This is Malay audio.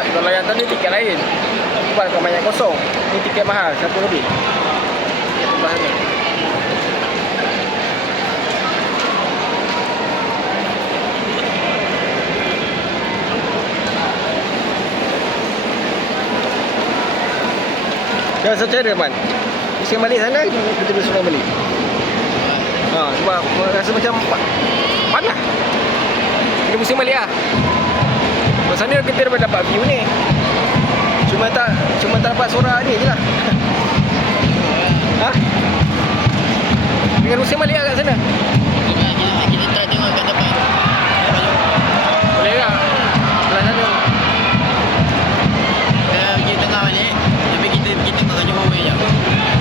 kalau yang tadi tiket lain. Sebab kalau banyak kosong, ni tiket mahal, 1 lebih. Tiket sebelah ni. Jangan secara man. Pusing balik sana, kita bersungai balik. Sebab rasa macam panas. Kita pusing balik lah. Lepas sana kita dapat view ni. Cuma tak dapat suara ni je lah.